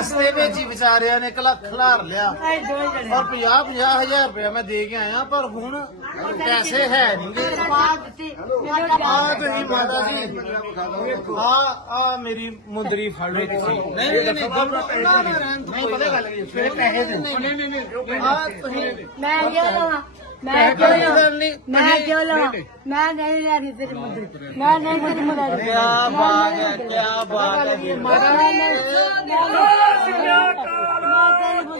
ਰਸਤੇ ਵਿੱਚ ਹੀ ਵਿਚਾਰਿਆਂ ਨੇ ਕਲਾ ਖਲਾਰ ਲਿਆ ਔਰ 50 50 ਹਜ਼ਾਰ ਰੁਪਇਆ ਮੈਂ ਦੇ ਕੇ ਆਇਆ ਪਰ ਹੁਣ ਪੈਸੇ ਹੈ ਨਹੀਂ ਦਿੱਤੀ ਆ ਤੁਸੀਂ ਮਾਤਾ ਜੀ ਆ ਆ ਮੇਰੀ ਮੁੰਦਰੀ ਫੜ ਲਈ ਤੁਸੀਂ ਨਹੀਂ ਨਹੀਂ ਨਹੀਂ ਨਹੀਂ ਪਤਾ ਗੱਲ ਫਿਰ ਪੈਸੇ ਦੇ ਨਹੀਂ ਨਹੀਂ ਨਹੀਂ ਆ ਤੁਸੀਂ ਮੈਂ ਕਿਉਂ ਲਵਾਂ ਮੈਂ ਕਿਉਂ ਲਵਾਂ ਮੈਂ ਕਿਉਂ ਲਵਾਂ ਮੈਂ ਨਹੀਂ ਲੈਣੀ ਤੇਰੀ ਮੈਂ ਨਹੀਂ ਤੇਰੀ ਮਦਦ ਕੀ ਬਾਤ ਹੈ ਕੀ ਬਾਤ ਹੈ ਜੀ।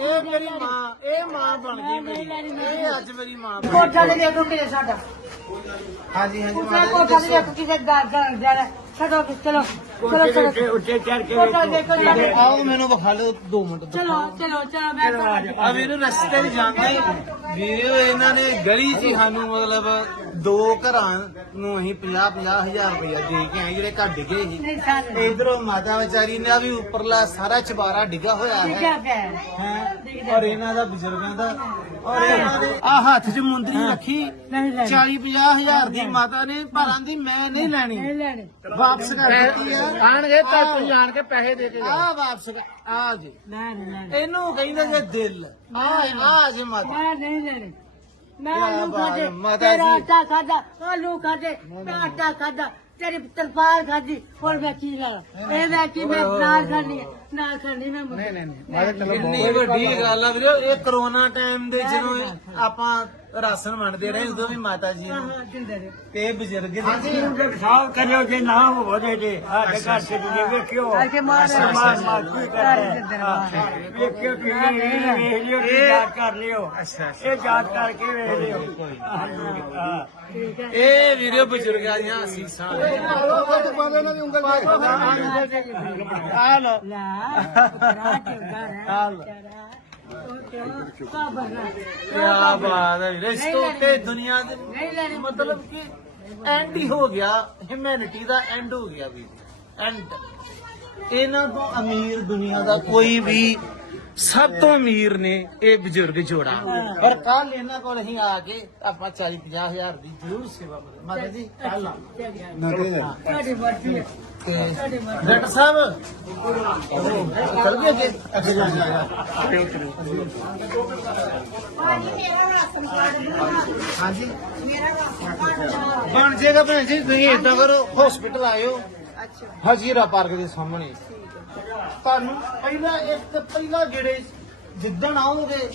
ਇਹ ਮੇਰੀ ਮਾਂ ਇਹ ਮਾਂ ਬਣ ਗਈ ਮੇਰੀ। ਇਹ ਅੱਜ ਮੇਰੀ ਮਾਂ ਬਣ ਗਈ ਕੋਠਾ ਦੇ ਦੇਖੋ ਕਿਤੇ ਸਾਡਾ। ਹਾਂਜੀ ਹਾਂਜੀ ਕੋਠਾ ਦੇ ਦੇਖੋ ਦਾ ਦਾ ਦਾ ਛੱਡੋ ਕਿ ਚਲੋ ਚਲੋ ਚਲੋ। ਉੱਤੇ ਚੜ ਕੇ ਕੋਠਾ ਦੇਖੋ ਜਾ ਕੇ। ਆਓ ਮੈਨੂੰ ਵਿਖਾ ਲਓ 2 ਮਿੰਟ। ਚਲੋ ਚਲੋ ਚਲੋ ਮੈਂ ਤੁਹਾਨੂੰ- ਆ ਵੀਰ ਰਸਤੇ ਵਿੱਚ ਜਾਂਦਾ ਹੀ ਵੀਰ ਇਹਨਾਂ ਨੇ ਗਲੀ 'ਚ ਹੀ ਸਾਨੂੰ ਮਤਲਬ ਦੋ ਘਰਾਂ ਨੂੰ ਅਸੀਂ 50 50 ਹਜ਼ਾਰ ਰੁਪਇਆ ਦੇ ਕੇ ਆਏ ਜਿਹੜੇ ਘਰ ਡਿੱਗੇ ਸੀ। ਨਹੀਂ ਸਾਨੂੰ ਇਧਰੋਂ ਮਾਤਾ ਵਿਚਾਰੀ ਨੇ ਵੀ ਉੱਪਰਲਾ ਸਾਰਾ ਚਬਾਰਾ ਡਿੱਗਾ ਹੋਇਆ ਠੀਕ ਹੈ। ਹੈ। ਔਰ ਇਹਨਾਂ ਦਾ ਬਜ਼ੁਰਗਾਂ ਦਾ ਔਰ ਇਹਨਾਂ ਆ ਹੱਥ 'ਚ ਮੁੰਦਰੀ ਰੱਖੀ ਨਹੀਂ ਲੈਣੀ। 40 50 ਹਜ਼ਾਰ ਦੀ ਮਾਤਾ ਨੇ ਪਰ ਆਂਦੀ ਮੈਂ ਨਹੀਂ। ਲੈਣੀ। ਨਹੀਂ ਲੈਣੀ। ਵਾਪਸ ਕਰ ਦਿੱਤੀ ਆ। ਆਣਗੇ ਤਾਂ ਤੁਸੀਂ ਆਣ ਕੇ ਪੈਸੇ ਦੇ ਕੇ ਆ ਵਾਪਸ ਕਰ- ਆ ਜੀ। ਮੈਂ ਨਹੀਂ ਲੈਣੀ। ਇਹਨੂੰ ਕਹਿੰਦੇ ਜੇ ਦਿਲ। ਆ ਆ ਜੀ ਮਾਤਾ। ਮੈਂ ਨਹੀਂ ਲੈਣੀ। ਮੈਂ ਕਿਆ ਆਲੂ ਬਾਤ ਖਾਦੇ ਮਾਤਾ ਤੇਰਾ ਜੀ। ਆਟਾ ਖਾਦਾ ਆਲੂ ਖਾਦੇ ਮੈਂ ਆਟਾ ਖਾਦਾ ਤੇਰੀ ਤਰਪਾਲ ਖਾਦੀ ਹੋਰ ਮੈਂ ਕੀ ਲਾ ਇਹ ਮੈਂ ਕੀ ਮੈਂ ਨਾਲ ਖਾਣੀ ਹੈ ਨਾਲ ਖਾਣੀ ਮੈਂ ਨਹੀਂ ਨਹੀਂ ਇੰਨੀ ਵੱਡੀ ਗੱਲ ਆ ਵੀਰੇ ਇਹ ਕਰੋਨਾ ਟਾਈਮ ਦੇ ਜਦੋਂ ਆਪਾਂ ਰਾਸ਼ਨ ਵੰਡਦੇ ਰਹੇ ਉਦੋਂ ਵੀ ਮਾਤਾ ਜੀ ਨੇ ਦਿੰਦੇ ਤੇ ਬਜ਼ੁਰਗ ਨੇ ਸਾਫ਼ ਕਰਿਓ ਜੇ ਨਾ ਹੋਵੇ ਤੇ ਸਾਡੇ ਘਰ ਤੇ ਤੁਸੀਂ ਵੇਖਿਓ। ਅਜੇ ਮਾਰ ਮਾਰ ਮਾਰ ਕੀ ਕਰਦੇ। ਵੇਖਿਓ ਕੀ ਵੇਖ ਲਿਓ ਕੀ ਯਾਦ ਕਰ ਲਿਓ। ਅੱਛਾ ਇਹ ਯਾਦ ਕਰਕੇ ਵੇਖ ਲਿਓ। ਇਹ ਵੀਰੇ ਬਜ਼ੁਰਗਾਂ ਦੀਆਂ ਅਸੀਸਾਂ ਆ ਲੋ ਲਾ ਰਾਤ ਹੁੰਦਾ ਹੈ। ਕਾ ਬਣਾ ਕੀ ਬਾਤ ਹੈ ਵੀਰੇ, ਇਸ ਤੋਂ ਉੱਤੇ ਦੁਨੀਆ ਦੇ ਮਤਲਬ ਐਂਡ ਹੀ ਹੋ ਗਿਆ ਹਿਊਮੈਨਿਟੀ ਦਾ ਐਂਡ ਹੋ ਗਿਆ ਵੀ ਐਂਡ ਇਹਨਾਂ ਤੋਂ ਅਮੀਰ ਦੁਨੀਆ ਦਾ ਕੋਈ ਵੀ ਸਭ ਤੋਂ ਅਮੀਰ ਨੇ ਇਹ ਬਜ਼ੁਰਗ ਜੋੜਾ। ਔਰ ਕੱਲ ਇਹਨਾਂ ਕੋਲ ਅਸੀਂ ਆ ਕੇ ਆਪਾਂ 40 50 ਹਜ਼ਾਰ ਦੀ ਜ਼ਰੂਰ ਸੇਵਾ ਕਰਾਂਗੇ ਮਾਤਾ ਜੀ ਕੱਲ ਆ। ਤੁਹਾਡੀ ਮਰਜ਼ੀ ਹੈ। ਤੇ ਡਾਕਟਰ ਸਾਹਿਬ ਚੱਲ ਗਏ ਅੱਗੇ ਅੱਗੇ ਜਾ ਹਾਂਜੀ ਬਣ ਜਾਏਗਾ ਭੈਣ ਜੀ ਤੁਸੀਂ ਏਦਾਂ ਕਰੋ ਹਸਪੀਟਲ ਆਇਓ। ਹਜੀਰਾ ਪਾਰਕ ਦੇ ਸਾਹਮਣੇ। ਤੁਹਾਨੂੰ ਪਹਿਲਾਂ ਇੱਕ ਪਹਿਲਾ ਗੇੜੇ ਜਿੱਦਣ ਆਓਗੇ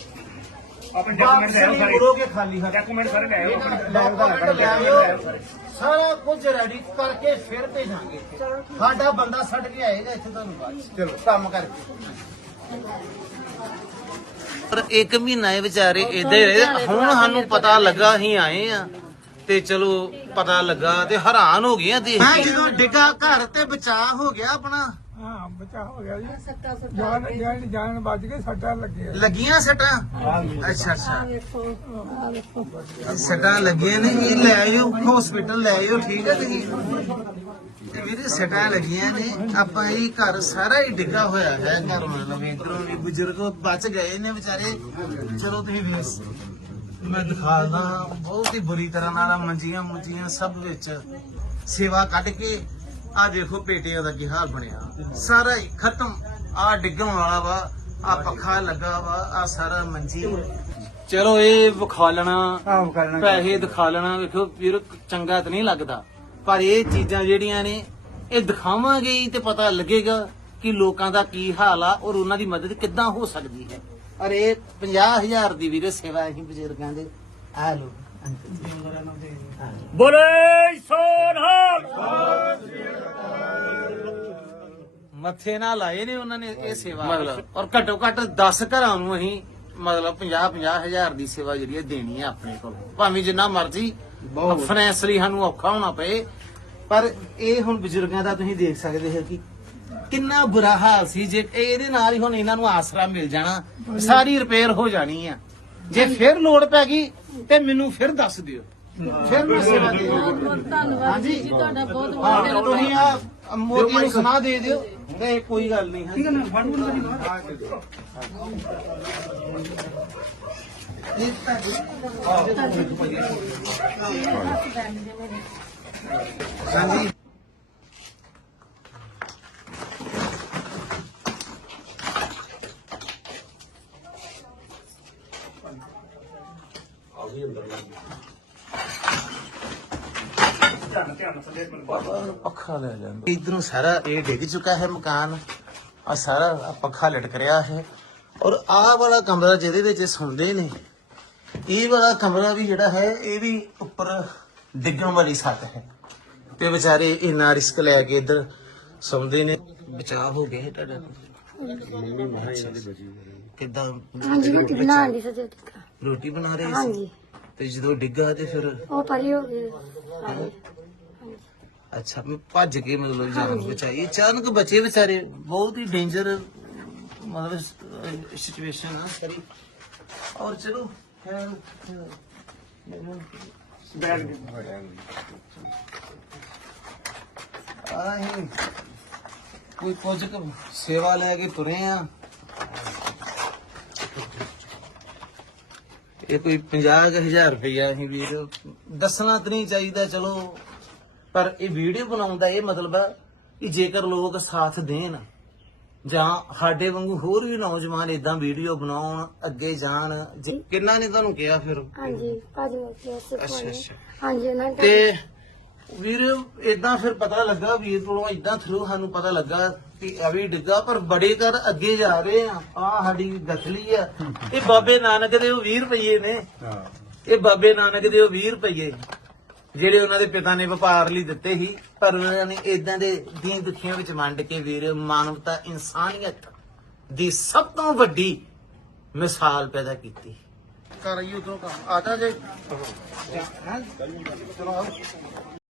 ਵਾਪਸ ਨਹੀਂ ਮੁੜੋਗੇ ਖਾਲੀ ਹੱਥ। ਡਾਕੂਮੈਂਟ ਸਾਰੇ ਲੈ ਆਓ ਡਾਕੂਮੈਂਟ ਲੈ ਆਇਓ ਸਾਰਾ ਕੁਝ ਰੈਡੀ ਕਰਕੇ ਫਿਰ ਭੇਜਾਂਗੇ। ਸਾਡਾ ਬੰਦਾ ਛੱਡ ਕੇ ਆਏਗਾ ਇੱਥੇ ਤੁਹਾਨੂੰ ਬਾਅਦ। ਚਲੋ ਕੰਮ ਕਰਕੇ। ਪਰ ਇੱਕ ਮਹੀਨਾ ਇਹ ਵਿਚਾਰੇ ਇਦਾਂ ਹੀ ਰਹੇ। ਹੁਣ ਸਾਨੂੰ ਪਤਾ ਲੱਗਾ ਅਸੀਂ ਆਏ ਆ। ਤੇ ਚਲੋ ਪਤਾ ਲੱਗਾ ਤੇ ਹੈਰਾਨ ਹੋ ਗਏ ਆ ਦੇਖ ਕੇ। ਜਦੋਂ ਡਿੱਗਾ ਘਰ ਤੇ ਬਚਾ ਹੋ ਗਿਆ ਆਪਣਾ। ਹਾਂ ਬਚਾ ਹੋ ਗਿਆ ਜੀ। ਸੱਤਾ ਸੱਤਾ ਜਾਨ ਜਾਨ ਜਾਨ ਬਚ ਗਈ ਸੱਟਾਂ ਲੱਗੀਆਂ। ਲੱਗੀਆਂ ਸੱਟਾਂ? ਅੱਛਾ ਅੱਛਾ। ਵੇਖੋ ਆ ਵੇਖੋ। ਸੱਟਾਂ ਲੱਗੀਆਂ ਨੇ ਇਹ ਲੈ ਆਇਓ ਹਸਪੀਟਲ ਲੈ ਆਇਓ ਠੀਕ ਹੈ ਤੁਸੀਂ ਤੇ ਵੀਰੇ ਸੱਟਾਂ ਲੱਗੀਆਂ ਨੇ ਆਪਾਂ ਇਹ ਘਰ ਸਾਰਾ ਹੀ ਡਿੱਗਾ ਹੋਇਆ ਹੈ ਘਰ ਮਤਲਬ ਇਧਰੋਂ ਵੀ ਬਜ਼ੁਰਗ ਬਚ ਗਏ ਨੇ ਵਿਚਾਰੇ। ਚਲੋ ਤੁਸੀਂ ਵੇਖ ਮੈਂ ਦਿਖਾਦਾ ਬਹੁਤ ਹੀ ਬੁਰੀ ਤਰ੍ਹਾਂ ਨਾਲ ਮੰਜੀਆਂ ਮੁੰਜੀਆਂ ਸਭ ਵਿੱਚ ਸੇਵਾ ਕੱਢ ਕੇ ਆ ਦੇਖੋ ਪੇਟਿਆਂ ਦਾ ਕੀ ਹਾਲ ਬਣਿਆ। ਸਾਰਾ ਹੀ ਖਤਮ। ਆ ਡਿੱਗਣ ਵਾਲਾ ਵਾ ਆ ਪੱਖਾ ਲੱਗਾ ਵਾ ਆ ਸਾਰਾ ਮੰਜੀ। ਚਲੋ ਇਹ ਵਿਖਾ ਲੈਣਾ। ਆਹ ਕਰਨਾ ਪੈਸੇ ਦਿਖਾ ਲੈਣਾ। ਵੇਖੋ ਵੀਰ ਚੰਗਾ ਤਾਂ ਨਹੀਂ ਲੱਗਦਾ। ਪਰ ਇਹ ਚੀਜ਼ਾਂ ਜਿਹੜੀਆਂ ਨੇ ਇਹ ਦਿਖਾਵਾਂਗੇ ਹੀ ਤੇ ਪਤਾ ਲੱਗੇਗਾ ਕਿ ਲੋਕਾਂ ਦਾ ਕੀ ਹਾਲ ਆ ਔਰ ਉਹਨਾਂ ਦੀ ਮਦਦ ਕਿੱਦਾਂ ਹੋ ਸਕਦੀ ਹੈ। ਔਰ ਇਹ 50000 ਦੀ ਵੀਰੇ ਸੇਵਾ ਅਸੀਂ ਬਜ਼ੁਰਗਾਂ ਦੇ ਆ ਲੋ ਬੋਲੇ ਸੋਨਹਾਲ ਮੱਥੇ ਨਾਲ ਲਾਏ ਨੇ ਉਹਨਾਂ ਨੇ ਇਹ ਸੇਵਾ। ਔਰ ਘੱਟੋ ਘੱਟ 10 ਘਰਾਂ ਨੂੰ ਅਸੀਂ ਮਤਲਬ 50 50 ਹਜ਼ਾਰ ਦੀ ਸੇਵਾ ਜਿਹੜੀ ਹੈ ਦੇਣੀ ਹੈ ਆਪਣੇ ਕੋਲ। ਭਾਵੇਂ ਜਿੰਨਾ ਮਰਜ਼ੀ ਫਾਈਨੈਂਸ਼ਲੀ ਸਾਨੂੰ ਔਖਾ ਹੋਣਾ ਪਏ ਪਰ ਇਹ ਹੁਣ ਬਜ਼ੁਰਗਾਂ ਦਾ ਤੁਸੀਂ ਦੇਖ ਸਕਦੇ ਹੋ ਕਿ ਕਿੰਨਾ ਬੁਰਾ ਹਾਲ ਸੀ। ਜੇ ਇਹ- ਇਹਦੇ ਨਾਲ ਹੀ ਹੁਣ ਇਹਨਾਂ ਨੂੰ ਆਸਰਾ ਮਿਲ ਜਾਣਾ ਸਾਰੀ ਰਿਪੇਅਰ ਹੋ ਜਾਣੀ ਆ। ਜੇ ਫਿਰ ਲੋੜ ਪੈ ਗਈ ਤੇ ਮੈਨੂੰ ਫਿਰ ਦੱਸ ਦਿਓ। ਫਿਰ ਮੈਂ ਸੇਵਾ ਦੇ ਧੰਨਵਾਦ ਜੀ ਤੁਹਾਡਾ ਬਹੁਤ ਹਾਂ ਤੁਸੀਂ ਆ ਮੋਦੀ ਨੂੰ ਸੁਣਾ ਦੇ ਦਿਓ। ਨਹੀਂ ਕੋਈ ਗੱਲ ਨਹੀਂ ਠੀਕ ਹੈ ਨਾ ਫੜ ਮੁੰਡਾ ਦੀ ਹਾਂਜੀ ਆ ਵੀ ਅੰਦਰ। ਪੱਖਾ ਲੈ ਲੈਂਦਾ ਇਧਰੋਂ ਸਾਰਾ ਇਹ ਡਿੱਗ ਚੁੱਕਾ ਹੈ ਮਕਾਨ ਆ ਸਾਰਾ ਪੱਖਾ ਲਟਕ ਰਿਹਾ ਹੈ ਔਰ ਆਹ ਵਾਲਾ ਕਮਰਾ ਜਿਹਦੇ ਵਿੱਚ ਸੌਂਦੇ ਨੇ ਇਹ ਵਾਲਾ ਕਮਰਾ ਵੀ ਜਿਹੜਾ ਹੈ ਇਹ ਵੀ ਉੱਪਰ ਡਿੱਗਣ ਵਾਲੀ ਛੱਤ ਹੈ ਤੇ ਵਿਚਾਰੇ ਇੰਨਾ ਰਿਸਕ ਲੈ ਕੇ ਇੱਧਰ ਸੌਂਦੇ ਨੇ ਬਚਾਅ ਹੋ ਗਿਆ ਤੁਹਾਡਾ ਕਿੱਦਾਂ ਹਾਂਜੀ ਰੋਟੀ ਬਣਾਉਣ ਦੀ ਸਜੇ ਰੋਟੀ ਬਣਾ ਰਹੇ ਸੀ ਤੇ ਜਦੋਂ ਡਿੱਗਾ ਤੇ ਫਿਰ ਉਹ ਪਰੇ ਹੋ ਸਾਰੇ। ਅੱਛਾ ਮੈਂ ਭੱਜ ਕੇ ਮਤਲਬ ਜਾਨ ਬਚਾਈ। ਅਚਾਨਕ ਬਚੇ ਵਿਚਾਰੇ ਬਹੁਤ ਹੀ ਡੇਂਜਰ ਮਤਲਬ ਸਿਚੁਏਸ਼ਨ ਆ ਸਾਰੀ। ਔਰ ਚਲੋ ਬੈਠ ਆਹੀ। ਕੋਈ ਕੁਝ ਕੁ ਸੇਵਾ ਲੈ ਕੇ ਤੁਰੇ ਆ। ਇਹ ਕੋਈ 50000 ਰੁਪਇਆ ਅਸੀਂ ਵੀਰ ਦੱਸਣਾ ਤਾਂ ਨਹੀਂ ਚਾਹੀਦਾ ਚਲੋ। ਪਰ ਇਹ ਵੀਡੀਓ ਬਣਾਉਣ ਦਾ ਇਹ ਮਤਲਬ ਆ ਕਿ ਜੇਕਰ ਲੋਕ ਸਾਥ ਦੇਣ ਜਾਂ ਸਾਡੇ ਵਾਂਗੂ ਹੋਰ ਵੀ ਨੌਜਵਾਨ ਇਦਾਂ ਵੀਡੀਓ ਬਣਾਉਣ ਅੱਗੇ ਜਾਣ ਜੇ- ਕਿੰਨਾ ਨੇ ਤੁਹਾਨੂੰ ਕਿਹਾ ਫਿਰ? ਹਾਂਜੀ ਭਾਜੀ ਨੇ ਕਿਹਾ ਅੱਛਾ ਸਿਖਾਉਣੇ ਅੱਛਾ। ਹਾਂਜੀ ਉਹਨਾਂ ਨੇ ਤੇ ਵੀਰ ਇਦਾਂ ਫਿਰ ਪਤਾ ਲੱਗਾ ਵੀਰ ਕੋਲੋਂ ਇਦਾਂ ਥਰੂ ਸਾਨੂੰ ਪਤਾ ਲੱਗਾ ਕਿ ਇਹ ਵੀ ਡਿੱਗਾ ਪਰ ਬੜੇ ਕਰ ਅੱਗੇ ਜਾ ਰਹੇ ਆ। ਆ ਸਾਡੀ ਗਥਲੀ ਆ। ਇਹ ਬਾਬੇ ਨਾਨਕ ਦੇ ਉਹ 20 ਰੁਪਏ ਨੇ। ਇਹ ਬਾਬੇ ਨਾਨਕ ਦੇ ਉਹ 20 ਰੁਪਏ ਜਿਹੜੇ ਉਹਨਾਂ ਦੇ ਪਿਤਾ ਨੇ ਵਪਾਰ ਲਈ ਦਿੱਤੇ ਸੀ ਪਰ ਉਹਨਾਂ ਨੇ ਇਦਾਂ ਦੇ ਦੀਨ ਦੁਖੀਆਂ ਵਿੱਚ ਵੰਡ ਕੇ ਵੀਰ ਮਾਨਵਤਾ ਇਨਸਾਨੀਅਤ ਦੀ ਸਭ ਤੋਂ ਵੱਡੀ ਮਿਸਾਲ ਪੈਦਾ ਕੀਤੀ। ਕਰ ਆਈ ਉਧਰੋਂ ਕੰਮ। ਆਦਾ ਜੇ ਚਲੋ ਆਓ।